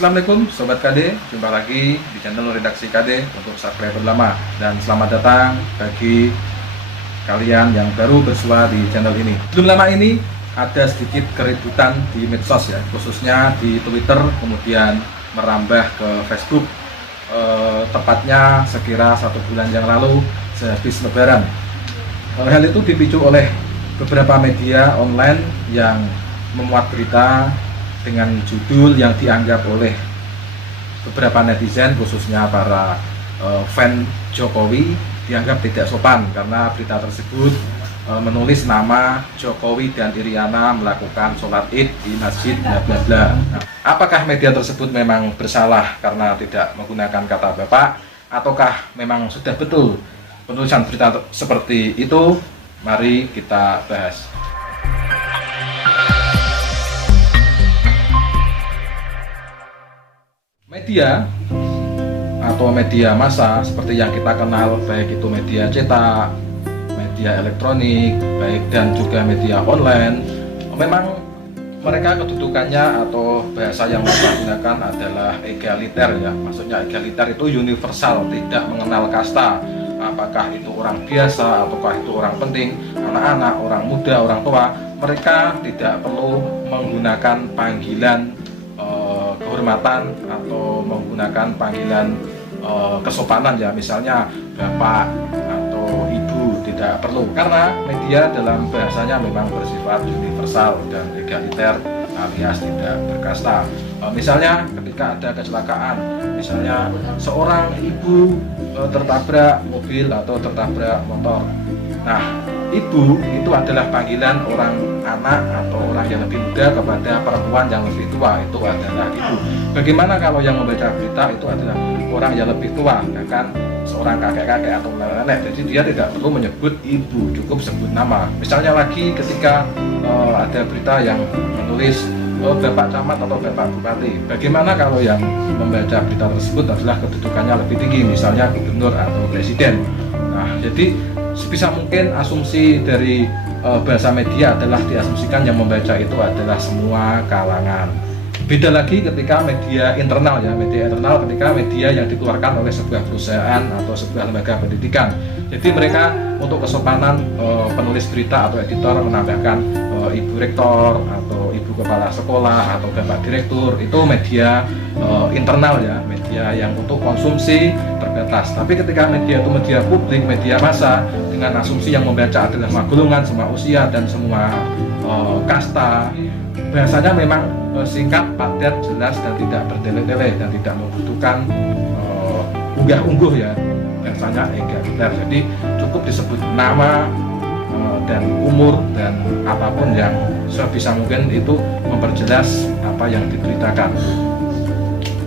Assalamualaikum Sobat KD, jumpa lagi di channel Redaksi KD untuk subscriber lama. Dan selamat datang bagi kalian yang baru bersua di channel ini. Belum lama ini ada sedikit keributan di medsos ya, khususnya di Twitter, kemudian merambah ke Facebook. Tepatnya sekira 1 bulan yang lalu sehabis Lebaran. Hal itu dipicu oleh beberapa media online yang memuat berita dengan judul yang dianggap oleh beberapa netizen, khususnya para fan Jokowi, dianggap tidak sopan karena berita tersebut menulis nama Jokowi dan Iriana melakukan sholat id di masjid bla bla bla. Nah, apakah media tersebut memang bersalah karena tidak menggunakan kata bapak, ataukah memang sudah betul penulisan berita seperti itu? Mari kita bahas. Media atau media massa seperti yang kita kenal, baik itu media cetak, media elektronik, baik dan juga media online, memang mereka kedudukannya atau bahasa yang mereka gunakan adalah egaliter ya. Maksudnya egaliter itu universal, tidak mengenal kasta, apakah itu orang biasa ataukah itu orang penting, anak-anak, orang muda, orang tua. Mereka tidak perlu menggunakan panggilan kehormatan atau menggunakan panggilan kesopanan ya, misalnya bapak atau ibu, tidak perlu, karena media dalam bahasanya memang bersifat universal dan egaliter alias tidak berkasta. Misalnya ketika ada kecelakaan, misalnya seorang ibu tertabrak mobil atau tertabrak motor, nah ibu itu adalah panggilan orang anak atau orang yang lebih muda kepada perempuan yang lebih tua, itu adalah ibu. Bagaimana kalau yang membaca berita itu adalah orang yang lebih tua, bahkan seorang kakek-kakek atau nenek, jadi dia tidak perlu menyebut ibu, cukup sebut nama. Misalnya lagi ketika ada berita yang menulis bapak camat atau bapak bupati, bagaimana kalau yang membaca berita tersebut adalah kedudukannya lebih tinggi, misalnya gubernur atau presiden. Nah, jadi sebisa mungkin asumsi dari bahasa media adalah diasumsikan yang membaca itu adalah semua kalangan. Beda lagi ketika media internal ya, media internal ketika media yang dikeluarkan oleh sebuah perusahaan atau sebuah lembaga pendidikan. Jadi mereka untuk kesopanan penulis berita atau editor menambahkan ibu rektor atau ibu kepala sekolah atau bapak direktur, itu media internal ya, media yang untuk konsumsi terbatas. Tapi ketika media itu media publik, media massa, dengan asumsi yang membaca adalah semua golongan, semua usia dan semua kasta, bahasanya memang singkat, padat, jelas dan tidak bertele-tele dan tidak membutuhkan unggah-ungguh ya, bahasanya egaliter. Jadi cukup disebut nama dan umur dan apapun yang sebisa mungkin itu memperjelas apa yang diberitakan.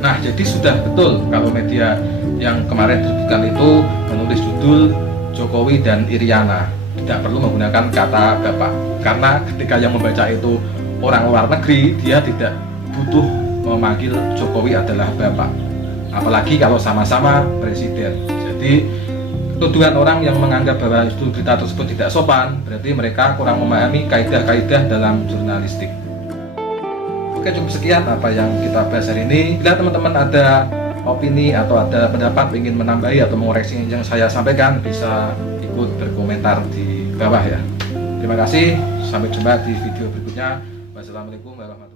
Nah, jadi sudah betul kalau media yang kemarin disebutkan itu menulis judul Jokowi dan Iriana, tidak perlu menggunakan kata bapak, karena ketika yang membaca itu orang luar negeri, dia tidak butuh memanggil Jokowi adalah bapak, apalagi kalau sama-sama presiden. Jadi tuduhan orang yang menganggap bahwa itu berita tersebut tidak sopan, berarti mereka kurang memahami kaidah-kaidah dalam jurnalistik. Oke, cukup sekian apa yang kita bahas hari ini. Bila teman-teman ada opini atau ada pendapat ingin menambahi atau mengoreksi yang saya sampaikan, bisa ikut berkomentar di bawah ya. Terima kasih, sampai jumpa di video berikutnya. Wassalamualaikum warahmatullahi wabarakatuh.